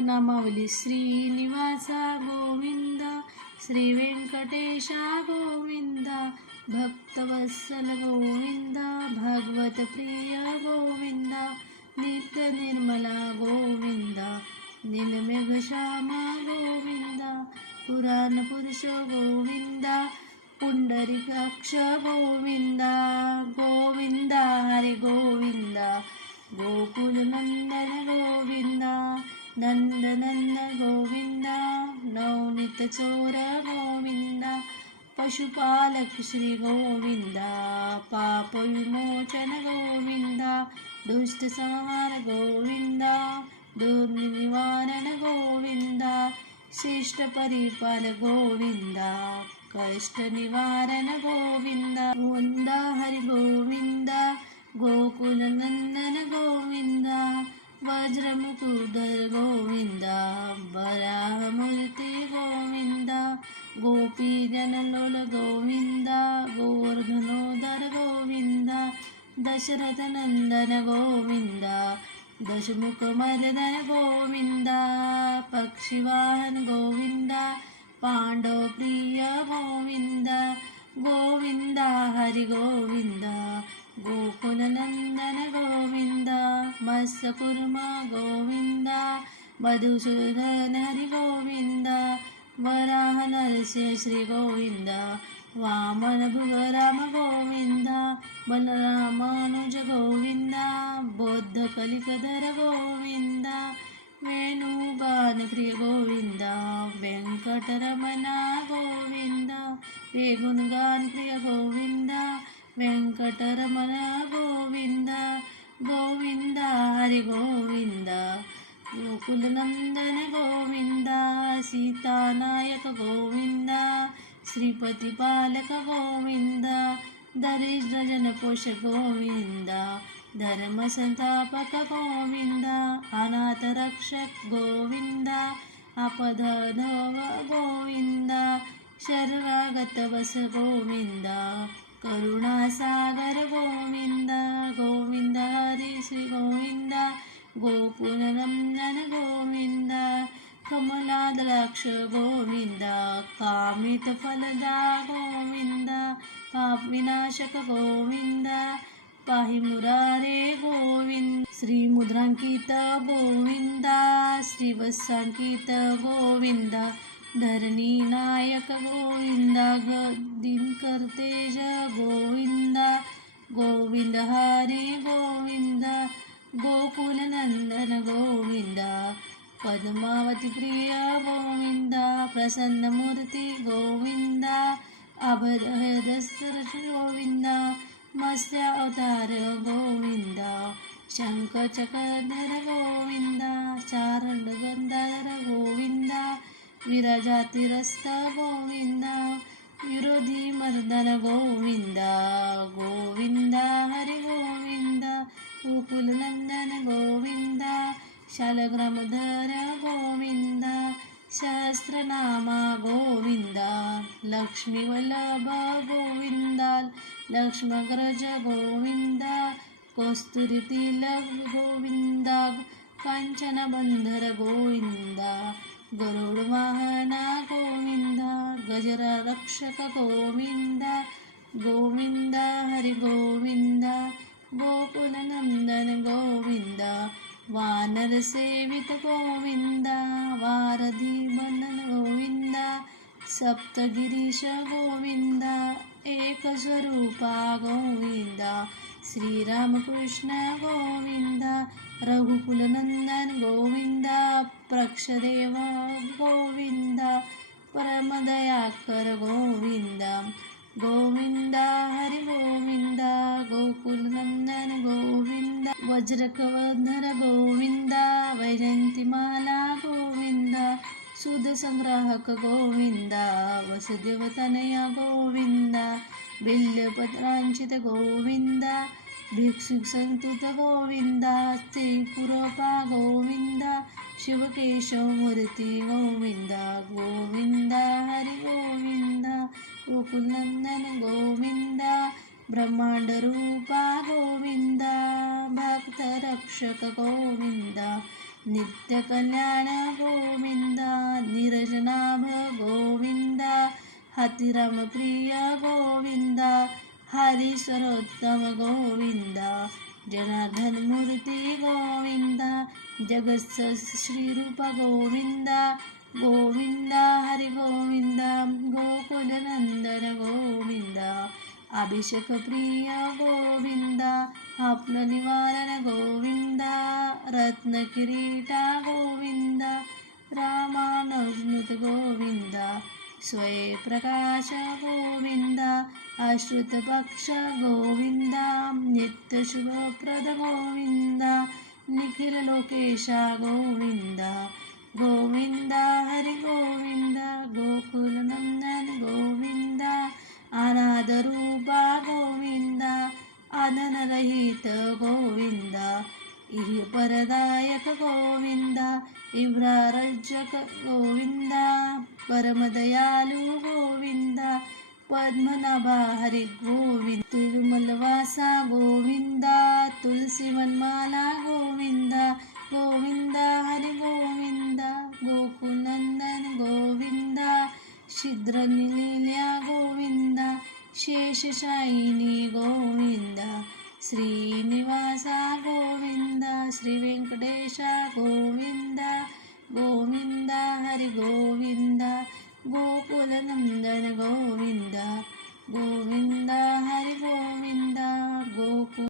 नामावली श्रीनिवासा गोविंद, श्री व्यंकटेशा गोविंद, भक्तवत्सल गोविंद, भागवत प्रिय गोविंद, नित्य निर्मला गोविंद, नीलमेघ श्यामा गोविंद, पुराण पुरुष गोविंद, पुंडरीकाक्ष गोविंद, गोविंद हरे गोविंद, गोकुल नंदन गोविंद, नंदनंदन गोविंद, नवनीत चोर गोविंद, पशुपालक श्री गोविंद, पाप विमोचन गोविंद, दुष्ट संहार गोविंद, दुर्निवारण गोविंद, शिष्ट परिपाल गोविंद, कष्ट निवारण गोविंद, गोविंद हरि गोविंद, गोकुल नंदन गोविंद, वज्रमुकुधर गोविंद, वराहमूर्ती गोविंद, गोपी जनलोल गोविंद, गोवर्धनोदर गोविंद, दशरथ नंदन गोविंद, दशमुख मर्दन गोविंद, पक्षिवाहन गोविंद, पांडव प्रिय गोविंद, गोविंद हरि गोविंद, गोकुल नंदन गोविंद, मत्स्यकूर्म गोविंद, मधुसूदन हरि गोविंद, वराह नरसिंह श्री गोविंद, वामन भुगराम गोविंद, बलरामानुज गोविंद, बौद्ध कलिकधर गोविंद, वेणुगान प्रिय गोविंद, वेंकटरमणा गोविंद, वेणुगान प्रिय गोविंद, वेंकटरमण गोविंद, गोविंद हरि गोविंद, गोकुल नंदन गोविंद, सीतानायक गोविंद, श्रीपती पालक गोविंद, दरिद्र जन पोषक गोविंद, धर्म संस्थापक गोविंद, अनाथ रक्षक गोविंद, आपदधव गोविंद, शरणागत वस गोविंद, करुणासागर गोविंद, गोविंद हरी श्री गोविंद, गोकुल नंदन गोविंद, कमलादलाक्ष गोविंद, कामित फलदा गोविंद, पाप विनाशक गोविंद, पाहि मुरारे गोविंद, श्री मुद्रांकित गोविंद, श्री वत्सांकित गोविंद, धरणी नायक गोविंद, दिनकर तेज गोविंद, गोविंद हरी गोविंद, गोकुल नंदन गोविंद, पद्मावती प्रिय गोविंद, प्रसन्न मूर्ती गोविंद, अभयदस्तर गोविंद, मत्स्य अवतार गोविंद, शंख चक्रधर गोविंद, चारण गंधाधर गोविंद, विराजातिरस्त गोविंद, विरोधी मर्दन गोविंद, गोविंद हरि गोविंद, गोकुल नंदन गोविंद, शालग्रामधर गोविंद, सहस्रनामा गोविंद, लक्ष्मी वल्लभ गोविंद, लक्ष्मग्रज गोविंद, कस्तुरी तिलक गोविंद, कांचन बंधर गोविंद, गरुड वाहना गोविंद, गजर रक्षक गोविंद, गोविंद हरि गोविंद, गोकुल नंदन गोविंद, वानर सेवित गोविंद, वारधी बंधन गोविंद, सप्तगिरीश गोविंद, एक स्वरूपा गोविंद, श्रीरामकृष्ण गोविंद, रघुकुल नंदन गोविंद, प्रक्षदेव गोविंद, परमदयाकर गोविंद, गोविंद हरि गोविंद, गोकुल नंदन गोविंद, वज्रकवधर गोविंद, वैजयंतीमाला गोविंद, सुध संग्राहक गोविंद, वसुदेवतनय गोविंद, बिल्लपत्रांचित गोविंद, भिक्षुक संतुत गोविंद, त्रिपुरपा गोविंद, शिवकेशव मूर्ती गोविंद, गोविंद हरि गोविंद, गोकुलनंदन गोविंद, ब्रह्मांड रूपा गोविंद, भक्त रक्षक गोविंद, नित्य कल्याण गोविंद निरजनाभ गोविंद हातीराम प्रिय गोविंद हरी सर्वोत्तम गोविंद जनार्दन मूर्ती गोविंद जगत श्रीरूप गोविंद गोविंद हरी गोविंद गोकुल नंदन गोविंद अभिषेक प्रिय गोविंद आपलं निवारण गोविंद रत्न किरीटा गोविंद रामानुजनुत गोविंद स्वयंप्रकाश गोविंद अश्रुत पक्ष गोविंद नित्य शुभप्रद गोविंद निखिल लोकेशा गोविंद गोविंद हरी गोविंद गोकुल नंदन गोविंद अनाद रूपा गोविंद आननरहित गोविंद इह परदायक गोविंद इव्रारजक गोविंद परमदयालु गोविंद पद्मनाभा हरी गोविंद तिरुमलवासा गोविंद तुलसी वनमाला गोविंद गोविंद हरी गोविंद गोकुलनंदन गोविंद छिद्रनिलील्या गोविंद शेषशायिनी गोविंद श्रीनिवासा गोविंद श्री व्यंकटेशा गोविंद